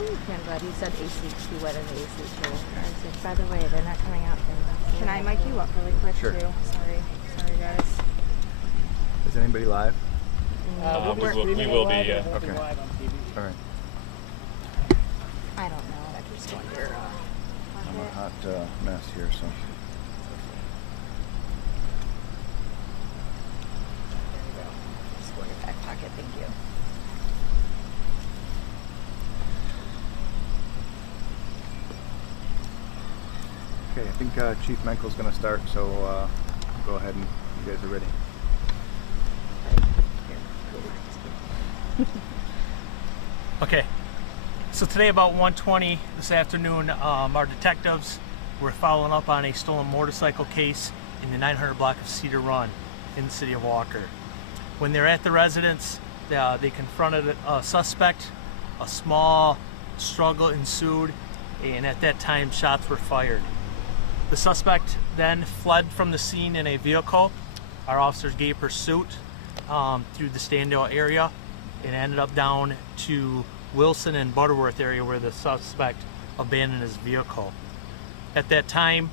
You can, but he said AC. He went in the AC too. By the way, they're not coming out there. Can I mic you up really quick Sure. too? Sorry guys. Is anybody live? We will be, yeah. Okay. All right. I don't know. I just wonder. I'm a hot mess here, so. Just go in your back pocket. Thank you. Okay, I think Chief Menkel's going to start, so go ahead and you guys are ready. Okay, so today about 1:20 this afternoon, our detectives were following up on a stolen motorcycle case in the 900 block of Cedar Run in the city of Walker. When they're at the residence, they confronted a suspect. A small struggle ensued, and at that time shots were fired. The suspect then fled from the scene in a vehicle. Our officers gave pursuit through the Standale area and ended up down to Wilson and Butterworth area where the suspect abandoned his vehicle. At that time,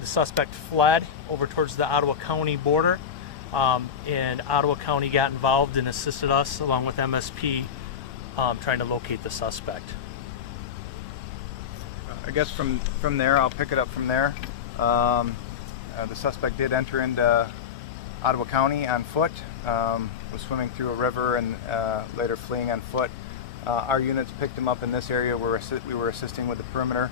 the suspect fled over towards the Ottawa County border, and Ottawa County got involved and assisted us along with MSP trying to locate the suspect. I guess from there, I'll pick it up from there. The suspect did enter into Ottawa County on foot, was swimming through a river and later fleeing on foot. Our units picked him up in this area where we were assisting with the perimeter.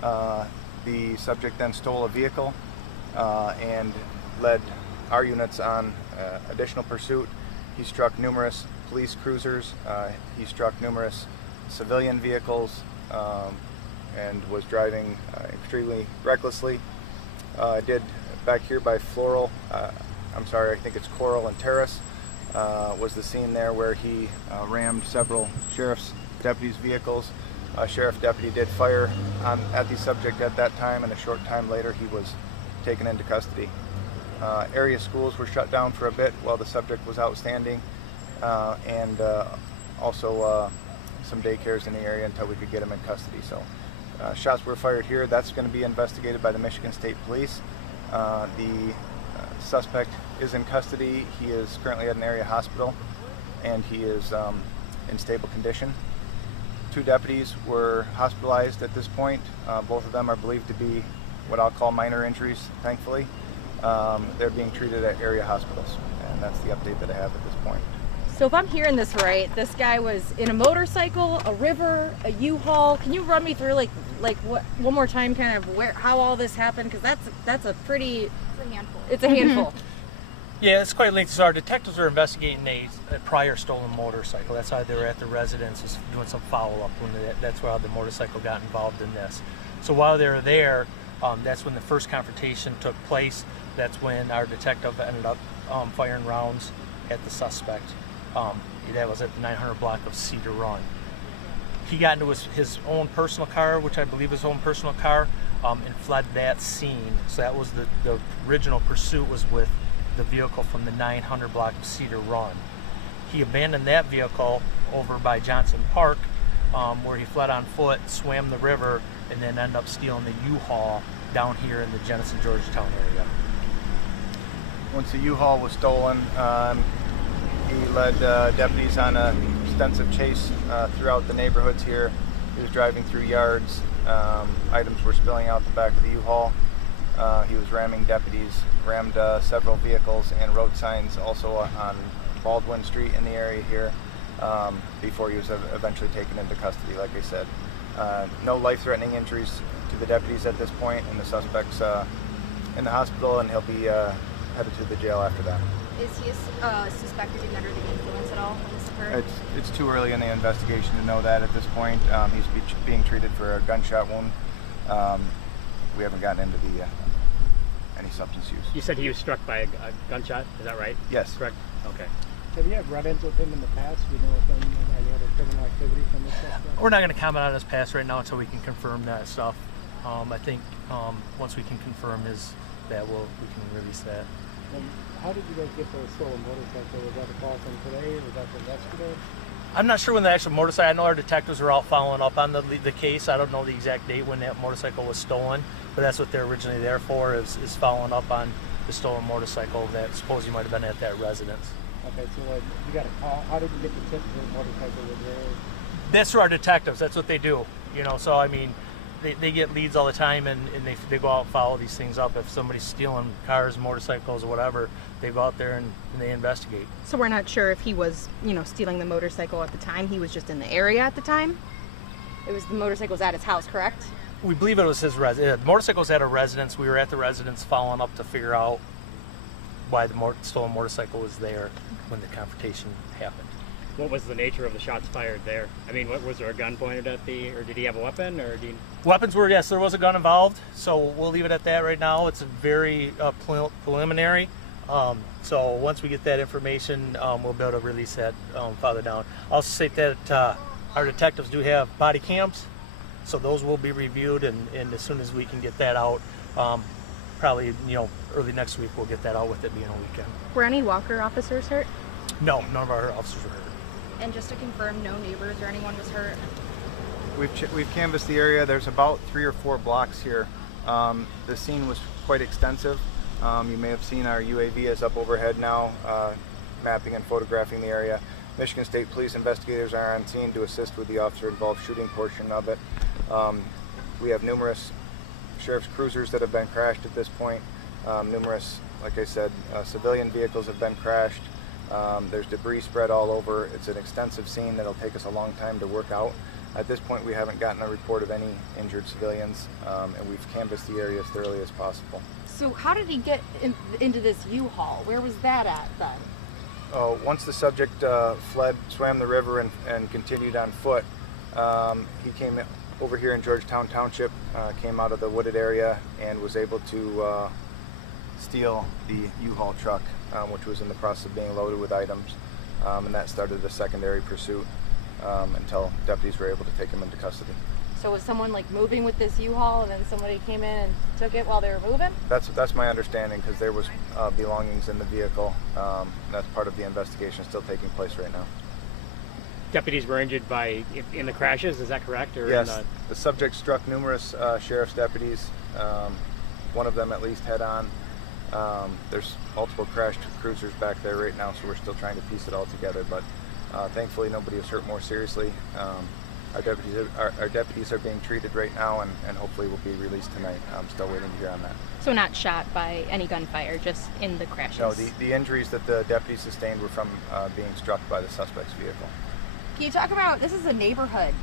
The subject then stole a vehicle and led our units on additional pursuit. He struck numerous police cruisers, he struck numerous civilian vehicles, and was driving extremely recklessly. Did back here by Floral, I think it's Coral and Terrace, was the scene there where he rammed several sheriff's deputies' vehicles. A sheriff deputy did fire at the subject at that time, and a short time later he was taken into custody. Area schools were shut down for a bit while the subject was outstanding, and also some daycares in the area until we could get him in custody. So shots were fired here. That's going to be investigated by the Michigan State Police. The suspect is in custody. He is currently at an area hospital, and he is in stable condition. 2 deputies were hospitalized at this point. Both of them are believed to be what I'll call minor injuries, thankfully. They're being treated at area hospitals, and that's the update that I have at this point. So if I'm hearing this right, this guy was in a motorcycle, a river, a U-Haul. Can you run me through like what one more time, kind of how all this happened? Because that's a pretty. It's a handful. It's a handful. Yeah, it's quite lengthy. So our detectives are investigating a prior stolen motorcycle. That's why they were at the residence, was doing some follow-up. That's why the motorcycle got involved in this. So while they were there, that's when the first confrontation took place. That's when our detective ended up firing rounds at the suspect. That was at the 900 block of Cedar Run. He got into his own personal car, which I believe is his own personal car, and fled that scene. So that was the original pursuit was with the vehicle from the 900 block of Cedar Run. He abandoned that vehicle over by Johnson Park, where he fled on foot, swam the river, and then ended up stealing the U-Haul down here in the Genesee, Georgetown area. Once the U-Haul was stolen, he led deputies on an extensive chase throughout the neighborhoods here. He was driving through yards. Items were spilling out the back of the U-Haul. He was ramming deputies, rammed several vehicles and road signs also on Baldwin Street in the area here before he was eventually taken into custody, like I said. No life-threatening injuries to the deputies at this point, and the suspect's in the hospital, and he'll be headed to the jail after that. Is he suspected to be under the influence at all when this occurred? It's too early in the investigation to know that at this point. He's being treated for a gunshot wound. We haven't gotten into any substance use. You said he was struck by a gunshot, is that right? Yes. Correct? Okay. Have you had run-ins with him in the past? Do you know if any other criminal activity from this suspect? We're not going to comment on his past right now until we can confirm that stuff. I think once we can confirm we can release that. And how did you guys get the stolen motorcycle? Was that a call from today? Was that from yesterday? I'm not sure when the actual motorcycle, I know our detectives are out following up on the case. I don't know the exact date when that motorcycle was stolen, but that's what they're originally there for, is following up on the stolen motorcycle that supposedly might have been at that residence. Okay, so you got a call. How did you get the tip that the motorcycle was there? That's through our detectives. That's what they do. You know, so I mean, they get leads all the time, and they go out and follow these things up. If somebody's stealing cars, motorcycles, or whatever, they go out there and they investigate. So we're not sure if he was, stealing the motorcycle at the time. He was just in the area at the time. The motorcycle was at his house, correct? We believe it was his residence. The motorcycle was at a residence. We were at the residence following up to figure out why the stolen motorcycle was there when the confrontation happened. What was the nature of the shots fired there? I mean, was there a gun pointed at or did he have a weapon, or did he... Weapons were, yes, there was a gun involved, so we'll leave it at that right now. It's a very preliminary. So once we get that information, we'll be able to release that farther down. I'll also state that our detectives do have body cams, so those will be reviewed, and as soon as we can get that out, probably early next week we'll get that out with it being a weekend. Were any Walker officers hurt? No, none of our officers were hurt. And just to confirm, no neighbors or anyone was hurt? We've canvassed the area. There's about 3 or 4 blocks here. The scene was quite extensive. You may have seen our UAV is up overhead now, mapping and photographing the area. Michigan State Police investigators are on scene to assist with the officer-involved shooting portion of it. We have numerous sheriff's cruisers that have been crashed at this point. Numerous, like I said, civilian vehicles have been crashed. There's debris spread all over. It's an extensive scene that'll take us a long time to work out. At this point, we haven't gotten a report of any injured civilians, and we've canvassed the area as thoroughly as possible. So how did he get into this U-Haul? Where was that at then? Once the subject fled, swam the river, and continued on foot, he came over here in Georgetown Township, came out of the wooded area, and was able to steal the U-Haul truck, which was in the process of being loaded with items, and that started a secondary pursuit until deputies were able to take him into custody. So was someone moving with this U-Haul, and then somebody came in and took it while they were moving? That's my understanding, because there was belongings in the vehicle. That's part of the investigation still taking place right now. Deputies were injured in the crashes, is that correct? Or yes, the subject struck numerous sheriff's deputies, one of them at least head on. There's multiple crashed cruisers back there right now, so we're still trying to piece it all together, but thankfully nobody was hurt more seriously. Our deputies are being treated right now, and hopefully will be released tonight. I'm still waiting to hear on that. So not shot by any gunfire, just in the crashes? No, the injuries that the deputies sustained were from being struck by the suspect's vehicle. Can you talk about, this is a neighborhood,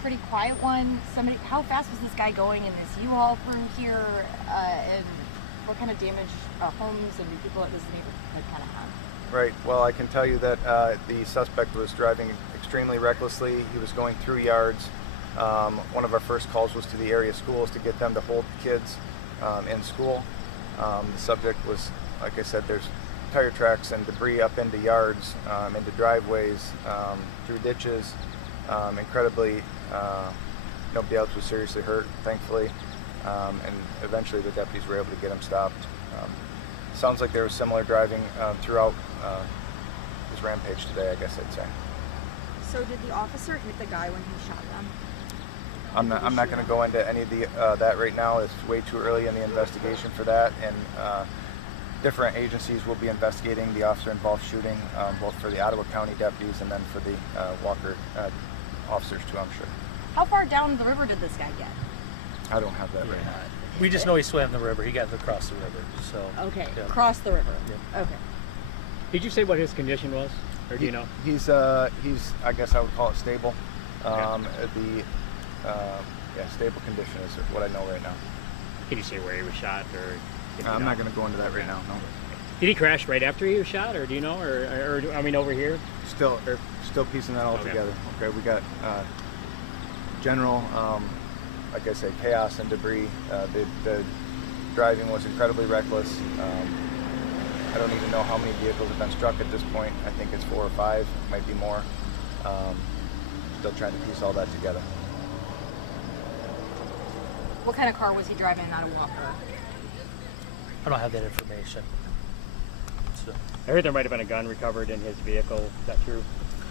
pretty quiet one. How fast was this guy going in this U-Haul through here, and what kind of damage homes and people at this neighborhood kind of have? Right. Well, I can tell you that the suspect was driving extremely recklessly. He was going through yards. One of our first calls was to the area schools to get them to hold the kids in school. The subject was, like I said, there's tire tracks and debris up into yards, into driveways, through ditches. Incredibly, nobody else was seriously hurt, thankfully, and eventually the deputies were able to get him stopped. Sounds like there was similar driving throughout his rampage today, I guess I'd say. So did the officer hit the guy when he shot them? I'm not going to go into any of that right now. It's way too early in the investigation for that, and different agencies will be investigating the officer-involved shooting, both for the Ottawa County deputies and then for the Walker officers too, I'm sure. How far down the river did this guy get? I don't have that right now. We just know he swam the river. He got across the river. So Okay, yeah. across the river. Yeah. Okay. Did you say what his condition was, or do you know? He's I guess I would call it stable. Stable condition is what I know right now. Can you say where he was shot, or? I'm not going to go into that right now. No. Did he crash right after he was shot, or do you know, or I mean over here? Still piecing that all together. Okay, we got general, like I said, chaos and debris. The driving was incredibly reckless. I don't even know how many vehicles have been struck at this point. I think it's 4 or 5, might be more. Still trying to piece all that together. What kind of car was he driving, not a Walker? I don't have that information. So, I heard there might have been a gun recovered in his vehicle. Is that true?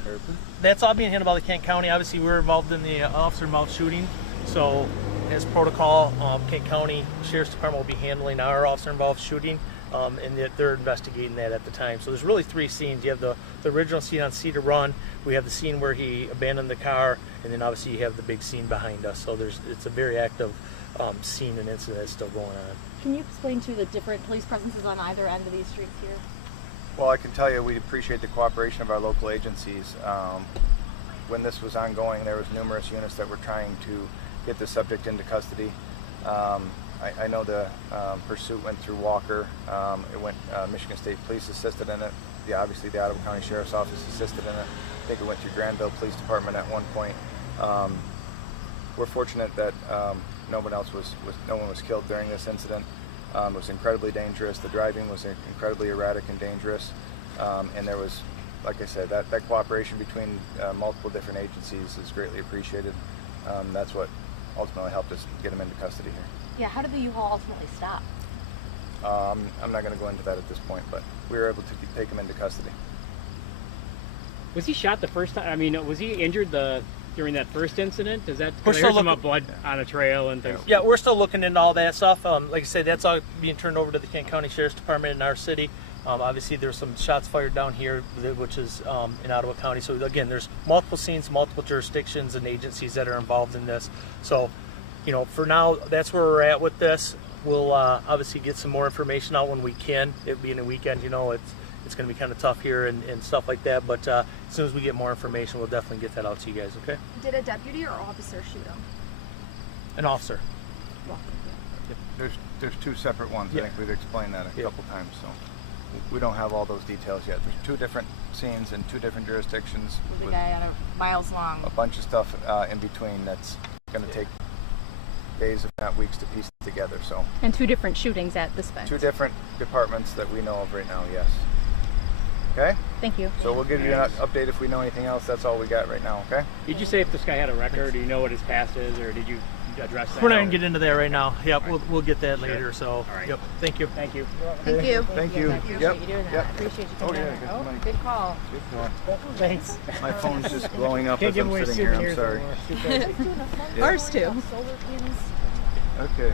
Or- That's all being handled by the Kent County. Obviously, we're involved in the officer-involved shooting, so as protocol, Kent County Sheriff's Department will be handling our officer-involved shooting, and they're investigating that at the time. So there's really 3 scenes. You have the original scene on Cedar Run. We have the scene where he abandoned the car, and then obviously you have the big scene behind us. So it's a very active scene and incident that's still going on. Can you explain to the different police presences on either end of these streets here? Well, I can tell you we appreciate the cooperation of our local agencies. When this was ongoing, there was numerous units that were trying to get the subject into custody. I know the pursuit went through Walker. It went Michigan State Police assisted in it. Obviously, the Ottawa County Sheriff's Office assisted in it. I think it went through Granville Police Department at one point. We're fortunate that no one was killed during this incident. It was incredibly dangerous. The driving was incredibly erratic and dangerous, and there was, like I said, that cooperation between multiple different agencies is greatly appreciated. That's what ultimately helped us get him into custody here. Yeah, how did the U-Haul ultimately stop? I'm not going to go into that at this point, but we were able to take him into custody. Was he shot the first time? I mean, was he injured during that first incident? Is that? We're I still heard some looking- blood on a trail and things. Yeah, we're still looking into all that stuff. Like I said, that's all being turned over to the Kent County Sheriff's Department in our city. Obviously, there's some shots fired down here, which is in Ottawa County. So again, there's multiple scenes, multiple jurisdictions and agencies that are involved in this. So, for now, that's where we're at with this. We'll obviously get some more information out when we can. It being a weekend, it's going to be kind of tough here and stuff like that. But as soon as we get more information, we'll definitely get that out to you guys. Okay? Did a deputy or officer shoot him? An officer. There's 2 separate ones. Yeah. I think we've explained that a couple times, so we don't have all those details yet. There's 2 different scenes in 2 different jurisdictions Was the with guy on miles long? a bunch of stuff in between that's going to take days, if not weeks, to piece together. So And 2 different shootings at the spec. 2 different departments that we know of right now. Yes. Okay. Thank you. So we'll give you an update if we know anything else. That's all we got right now. Okay. Did you say if this guy had a record? Do you know what his past is, or did you address that? We're not going to get into that right now. Yep, All right. we'll get that Sure. later. So, All right. yep. Thank you. Thank you. Thank you. Thank you. I appreciate Yep. you doing that. Yep. I appreciate you Oh, coming yeah, in. good Oh, point. good call. Good call. Thanks. My phone's just blowing up Can't as give I'm away sitting here. I'm souvenirs sorry. anymore. Yeah. Ours too. Solar panels. Okay.